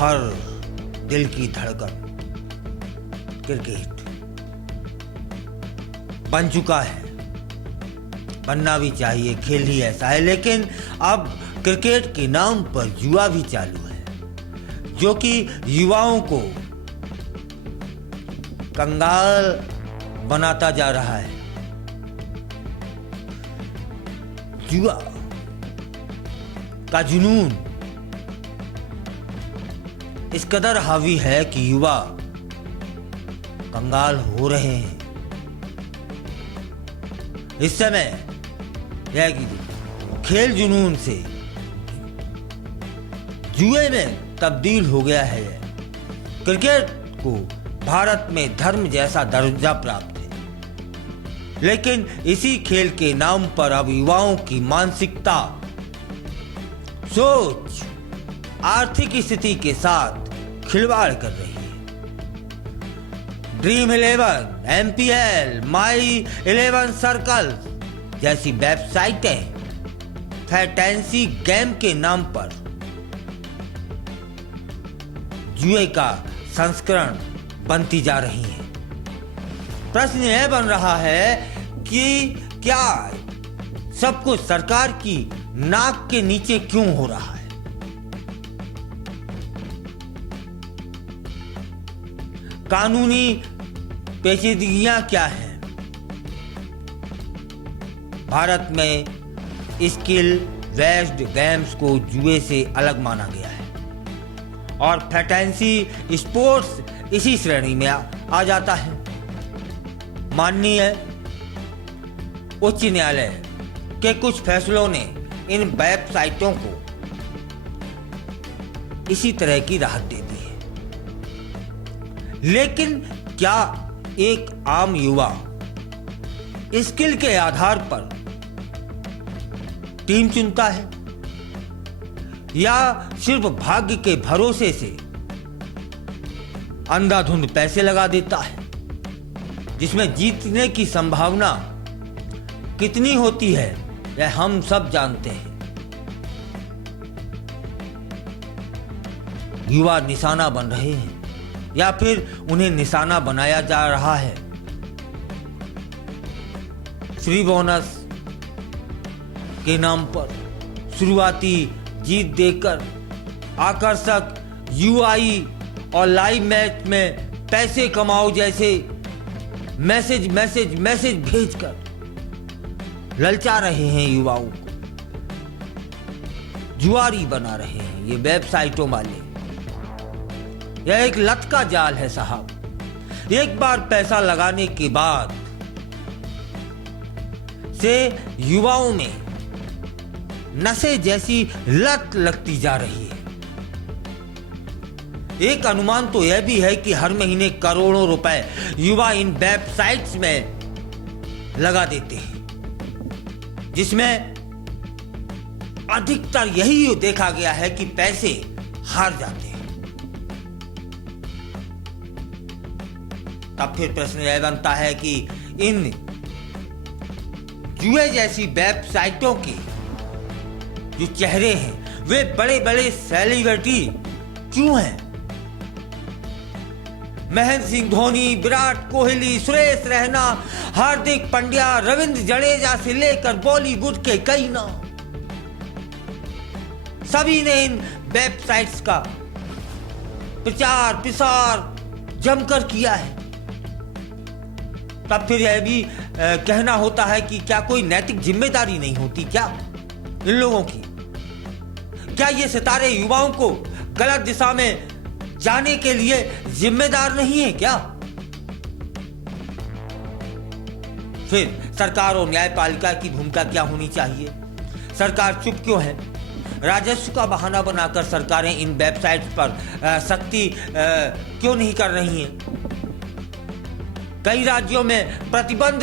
हर दिल की धड़कन क्रिकेट बन चुका है, बनना भी चाहिए, खेल ही ऐसा है। लेकिन अब क्रिकेट के नाम पर जुआ भी चालू है, जो कि युवाओं को कंगाल बनाता जा रहा है। जुआ का जुनून इस कदर हावी है कि युवा कंगाल हो रहे हैं। इस समय यह कि खेल जुनून से जुए में तब्दील हो गया है। क्रिकेट को भारत में धर्म जैसा दर्जा प्राप्त है, लेकिन इसी खेल के नाम पर अब युवाओं की मानसिकता, सोच, आर्थिक स्थिति के साथ खिलवाड़ कर रही है। ड्रीम 11, MPL, माई 11 सर्कल जैसी वेबसाइटें फैंटेसी गेम के नाम पर जुए का संस्करण बनती जा रही है। प्रश्न यह बन रहा है कि क्या सब कुछ सरकार की नाक के नीचे क्यों हो रहा है? कानूनी पेचीदगियां क्या हैं? भारत में स्किल बेस्ड गेम्स को जुए से अलग माना गया है और फैंटेसी स्पोर्ट्स इसी श्रेणी में आ जाता है। माननीय उच्च न्यायालय के कुछ फैसलों ने इन वेबसाइटों को इसी तरह की राहत दे दी है। लेकिन क्या एक आम युवा स्किल के आधार पर टीम चुनता है या सिर्फ भाग्य के भरोसे से अंधाधुंध पैसे लगा देता है, जिसमें जीतने की संभावना कितनी होती है यह हम सब जानते हैं। युवा निशाना बन रहे हैं या फिर उन्हें निशाना बनाया जा रहा है। फ्री बोनस के नाम पर शुरुआती जीत देकर आकर्षक UI और लाइव मैच में पैसे कमाओ जैसे मैसेज भेजकर ललचा रहे हैं युवाओं को, जुआरी बना रहे हैं ये वेबसाइटों वाले। यह एक लत का जाल है साहब। एक बार पैसा लगाने के बाद से युवाओं में नशे जैसी लत लगती जा रही है। एक अनुमान तो यह भी है कि हर महीने करोड़ों रुपए युवा इन वेबसाइट्स में लगा देते हैं, जिसमें अधिकतर यही देखा गया है कि पैसे हार जाते हैं। तब फिर प्रश्न यह बनता है कि इन जुए जैसी वेबसाइटों के जो चेहरे हैं वे बड़े बड़े सेलिब्रिटी क्यों हैं? महेंद्र सिंह धोनी, विराट कोहली, सुरेश रैना, हार्दिक पांड्या, रविंद्र जडेजा से लेकर बॉलीवुड के कई नाम, सभी ने इन वेबसाइट्स का प्रचार प्रसार जमकर किया है। तब फिर यह भी कहना होता है कि क्या कोई नैतिक जिम्मेदारी नहीं होती क्या इन लोगों की? क्या ये सितारे युवाओं को गलत दिशा में जाने के लिए जिम्मेदार नहीं है क्या? फिर सरकार और न्यायपालिका की भूमिका क्या होनी चाहिए? सरकार चुप क्यों है? राजस्व का बहाना बनाकर सरकारें इन वेबसाइट्स पर सख्ती क्यों नहीं कर रही हैं? कई राज्यों में प्रतिबंध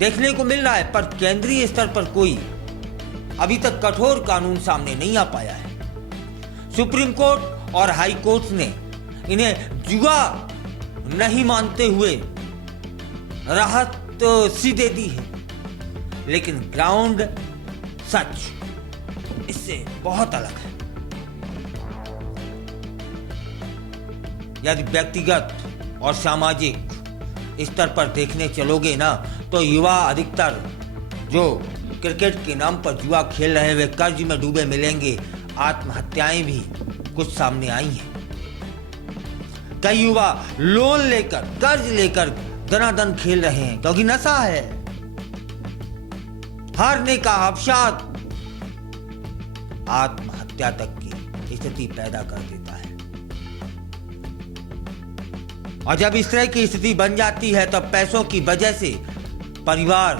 देखने को मिल रहा है, पर केंद्रीय स्तर पर कोई अभी तक कठोर कानून सामने नहीं आ पाया है। सुप्रीम कोर्ट और हाई कोर्ट ने इन्हें जुआ नहीं मानते हुए राहत तो सी दे दी है, लेकिन ग्राउंड सच इससे बहुत अलग है। यदि व्यक्तिगत और सामाजिक स्तर पर देखने चलोगे ना, तो युवा अधिकतर जो क्रिकेट के नाम पर जुआ खेल रहे हैं वे कर्ज में डूबे मिलेंगे। आत्महत्याएं भी कुछ सामने आई हैं। कई युवा लोन लेकर, कर्ज लेकर दनादन खेल रहे हैं क्योंकि नशा है। हारने का अवसाद आत्महत्या तक की स्थिति पैदा कर देता है। और जब इस तरह की स्थिति बन जाती है तब पैसों की वजह से परिवार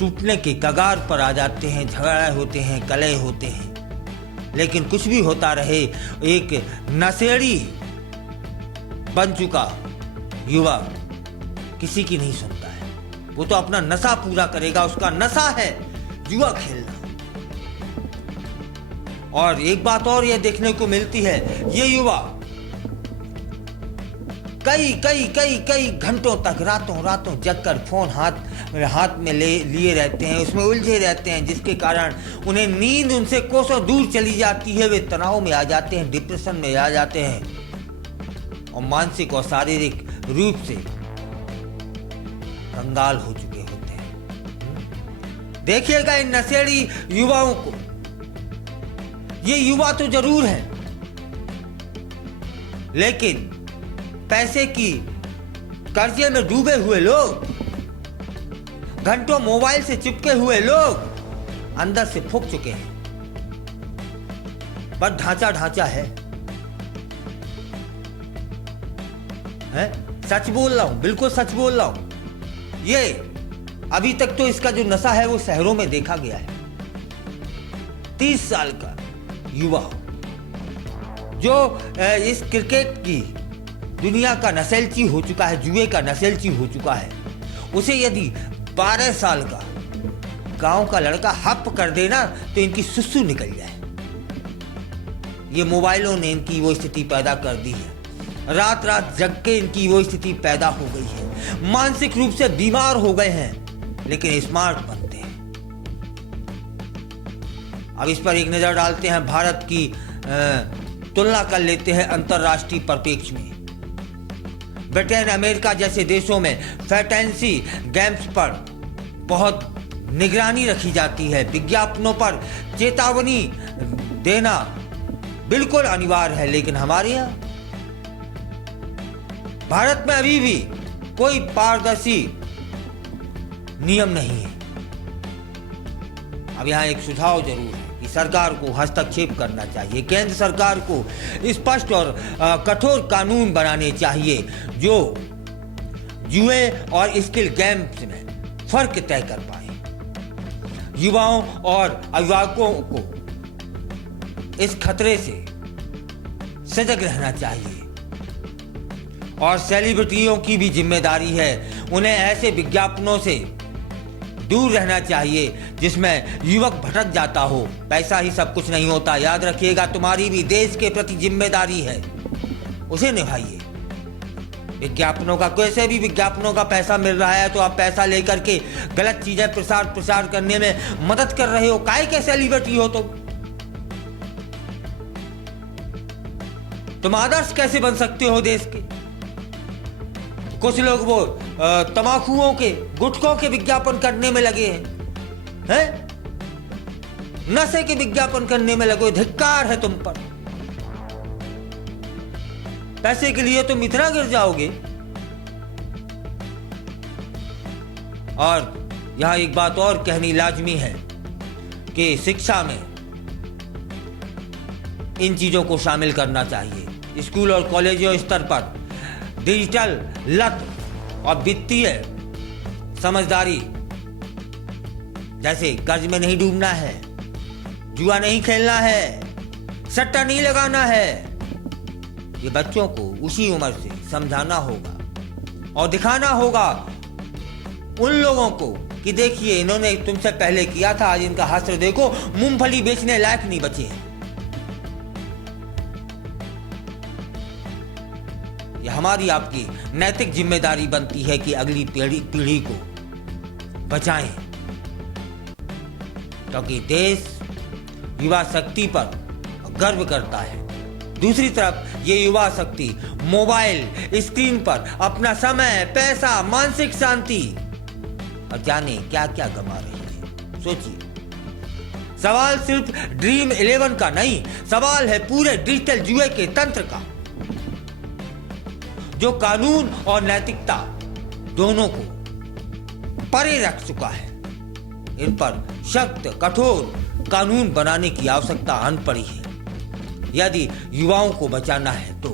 टूटने के कगार पर आ जाते हैं, झगड़े होते हैं, कलह होते हैं। लेकिन कुछ भी होता रहे, एक नशेड़ी बन चुका युवा किसी की नहीं सुनता है। वो तो अपना नशा पूरा करेगा, उसका नशा है जुआ खेलना। और एक बात और यह देखने को मिलती है, ये युवा कई घंटों तक रातों जगकर फोन हाथ में लिए रहते हैं, उसमें उलझे रहते हैं, जिसके कारण उन्हें नींद उनसे कोसों दूर चली जाती है। वे तनाव में आ जाते हैं, डिप्रेशन में आ जाते हैं और मानसिक और शारीरिक रूप से कंगाल हो चुके होते हैं। देखिएगा इन नशेड़ी युवाओं को। ये युवा तो जरूर है, लेकिन पैसे की कर्जे में डूबे हुए लोग, घंटों मोबाइल से चिपके हुए लोग अंदर से फूक चुके हैं। पर ढांचा है? सच बोल रहा हूं, बिल्कुल सच बोल रहा हूं। ये अभी तक तो इसका जो नशा है वो शहरों में देखा गया है। 30 साल का युवा जो इस क्रिकेट की दुनिया का नसेलची हो चुका है, जुए का नसेलची हो चुका है, उसे यदि 12 साल का गांव का लड़का हप कर देना तो इनकी सुसु निकल जाए। ये मोबाइलों ने इनकी वो स्थिति पैदा कर दी है। रात जग के इनकी वो स्थिति पैदा हो गई है। मानसिक रूप से बीमार हो गए हैं, लेकिन स्मार्ट बनते हैं। अब इस पर एक नजर डालते हैं। भारत की तुलना कर लेते हैं अंतरराष्ट्रीय परिप्रेक्ष्य में। ब्रिटेन, अमेरिका जैसे देशों में फैंटेसी गेम्स पर बहुत निगरानी रखी जाती है। विज्ञापनों पर चेतावनी देना बिल्कुल अनिवार्य है, लेकिन हमारे यहाँ भारत में अभी भी कोई पारदर्शी नियम नहीं है। अब यहाँ एक सुझाव जरूर है कि सरकार को हस्तक्षेप करना चाहिए। केंद्र सरकार को स्पष्ट और कठोर कानून बनाने चाहिए जो जुए और स्किल गेम्स में फर्क तय कर पाए। युवाओं और अभिभावकों को इस खतरे से सजग रहना चाहिए और सेलिब्रिटियों की भी जिम्मेदारी है। उन्हें ऐसे विज्ञापनों से दूर रहना चाहिए जिसमें युवक भटक जाता हो। पैसा ही सब कुछ नहीं होता, याद रखिएगा। तुम्हारी भी देश के प्रति जिम्मेदारी है, उसे निभाइए। विज्ञापनों का, कैसे भी विज्ञापनों का पैसा मिल रहा है तो आप पैसा लेकर के गलत चीजें प्रसार करने में मदद कर रहे हो। काहे के सेलिब्रिटी हो तुम आदर्श कैसे बन सकते हो देश के? कुछ लोग वो तमाकुओं के, गुटखों के विज्ञापन करने में लगे हैं, नशे के विज्ञापन करने में लगे। धिक्कार है तुम पर। पैसे के लिए तुम इतना गिर जाओगे। और यहां एक बात और कहनी लाजमी है कि शिक्षा में इन चीजों को शामिल करना चाहिए। स्कूल और कॉलेजों स्तर पर डिजिटल लत और वित्तीय समझदारी, जैसे कर्ज में नहीं डूबना है, जुआ नहीं खेलना है, सट्टा नहीं लगाना है, ये बच्चों को उसी उम्र से समझाना होगा और दिखाना होगा उन लोगों को कि देखिए इन्होंने तुमसे पहले किया था, आज इनका हाथ देखो, मूंगफली बेचने लायक नहीं बचे हैं। हमारी आपकी नैतिक जिम्मेदारी बनती है कि अगली पीढ़ी को बचाएं, क्योंकि देश युवा शक्ति पर गर्व करता है। दूसरी तरफ ये युवा शक्ति मोबाइल स्क्रीन पर अपना समय, पैसा, मानसिक शांति और जाने क्या क्या गंवा रही है। सोचिए, सवाल सिर्फ ड्रीम 11 का नहीं, सवाल है पूरे डिजिटल जुए के तंत्र का, जो कानून और नैतिकता दोनों को परे रख चुका है। इन पर सख्त, कठोर कानून बनाने की आवश्यकता आन पड़ी है यदि युवाओं को बचाना है तो।